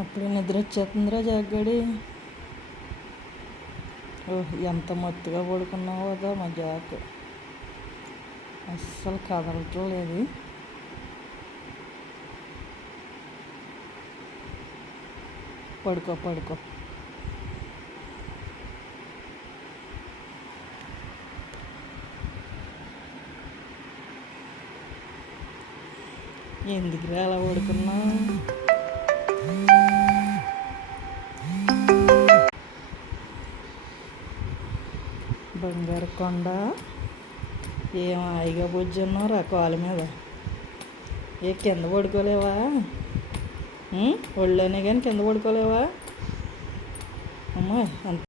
అప్పుడు నిద్ర వచ్చేస్తుందిరా జాగడి. ఓహ్, ఎంత మత్తుగా పడుకున్నావు కదా మా జాక్. అస్సలు కదలటం లేదు. పడుకో పడుకో. ఎందుకురా అలా పడుకున్నావు? బంగారు కొండ, ఏం హాయిగా బొజ్జున్నావురా కాలు మీద. ఏ కింద పడుకోలేవా? ఒళ్ళోనే కానీ కింద పడుకోలేవా? అమ్మాయి అంత